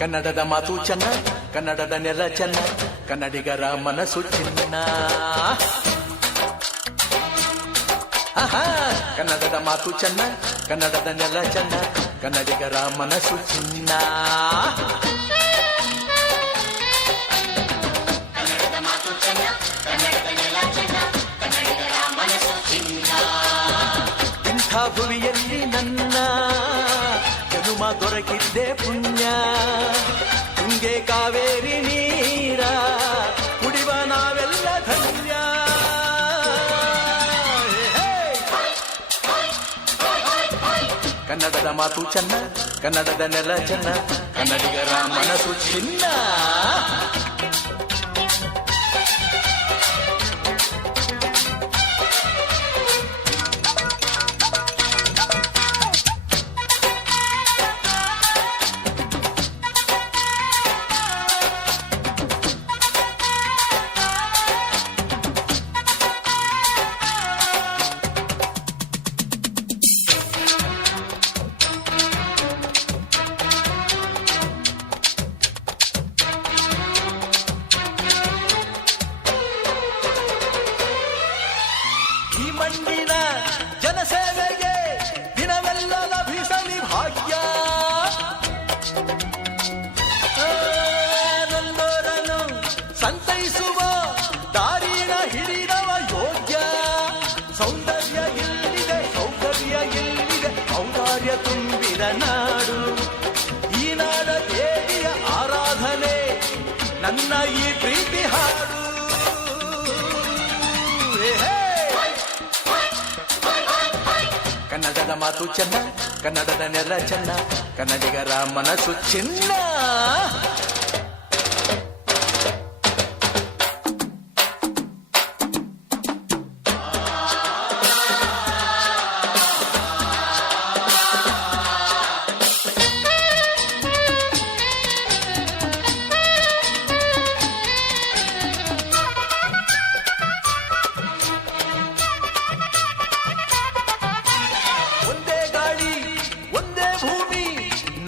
ಕನ್ನಡದ ಮಾತು ಚೆನ್ನ, ಕನ್ನಡದ ನೆಲ ಚೆನ್ನ, ಕನ್ನಡಿಗರ ಮನಸ್ಸು ಚಿನ್ನ. ಕನ್ನಡದ ಮಾತು ಚೆನ್ನ, ಕನ್ನಡದ ನೆಲ ಚೆನ್ನ, ಕನ್ನಡಿಗರ ಮನಸ್ಸು ಚಿನ್ನ. ಇಂಥ ಭುವಿಯಲ್ಲಿ ನನ್ನ ಜನುಮ ದೊರಕಿದ್ದೆ ಪುಣ್ಯ. ತುಂಗೆ ಕಾವೇರಿ ನೀರ ಕುಡಿವ ನಾವೆಲ್ಲ ಧನ್ಯ. ಕನ್ನಡದ ಮಾತು ಚೆನ್ನ, ಕನ್ನಡದ ನೆಲ ಚೆನ್ನ, ಕನ್ನಡಿಗರ ಮನಸ್ಸು ಚಿನ್ನ. ಈ ಮಣ್ಣಿನ ಜನಸೇವೆಗೆ ದಿನವೆಲ್ಲ ಲಭಿಸಲಿ ಭಾಗ್ಯ. ನೊಂದೋರನ್ನು ಸಂತೈಸುವ ದಾರಿನ ಹಿಡಿದವ ಯೋಗ್ಯ. ಸೌಂದರ್ಯ ಇಲ್ಲಿದೆ, ಸೌಕರ್ಯ ಇಲ್ಲಿದೆ, ಔದಾರ್ಯ ತುಂಬಿದ ನಾಡು. ಈ ನಾಡ ದೇವಿಯ ಆರಾಧನೆ ನನ್ನ ಈ ಪ್ರೀತಿ ಹಾಡು. ಕನ್ನಡದ ಮಾತು ಚೆನ್ನ, ಕನ್ನಡದ ನೆಲ ಚೆನ್ನ, ಕನ್ನಡಿಗರ ಮನಸ್ಸು ಚಿನ್ನ.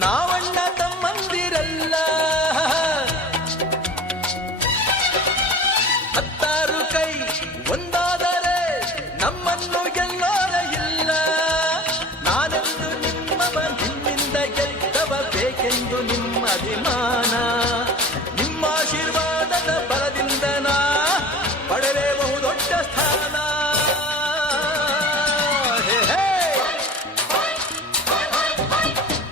ನಾವಣ್ಣ ತಮ್ಮಂದಿರಲ್ಲ, ಹತ್ತಾರು ಕೈ ಒಂದಾದರೆ ನಮ್ಮನ್ನು ಗೆಲ್ಲೋರ ಇಲ್ಲ. ನಾನೆಂದು ನಿಮ್ಮವ, ನಿಮ್ಮಿಂದ ಗೆದ್ದವ, ಬೇಕೆಂದು ನಿಮ್ಮ ಅಭಿಮಾನ. ನಿಮ್ಮ ಆಶೀರ್ವಾದದ ಬಲದಿಂದ ನಾ ಪಡೆದೇ ಬಹುದೊಡ್ಡ ಸ್ಥಾನ.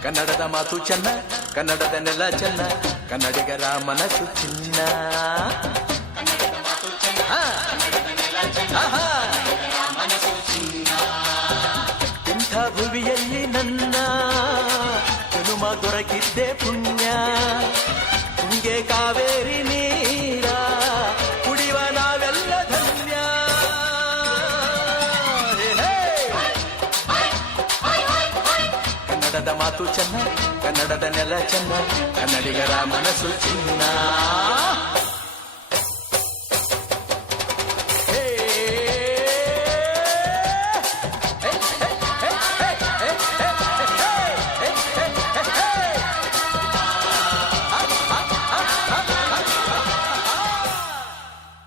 ಕನ್ನಡದ ಮಾತು ಚೆನ್ನ, ಕನ್ನಡದ ನೆಲ ಚೆನ್ನ, ಕನ್ನಡಿಗರ ಮನಸ್ಸು ಚಿನ್ನ. ಇಂಥ ಭುವಿಯಲ್ಲಿ ನನ್ನ ಜನುಮ ದೊರಕಿದ್ದೆ ಪುಣ್ಯ. ತುಂಗೆ ಕಾವೇರಿ ನೀರ ಕುಡಿವ ನಾವೆಲ್ಲ ಧನ್ಯ. ಕನ್ನಡದ ಮಾತು ಚೆನ್ನ, ಕನ್ನಡದ ನೆಲ ಚೆನ್ನ, ಕನ್ನಡಿಗರ ಮನಸ್ಸು ಚಿನ್ನ.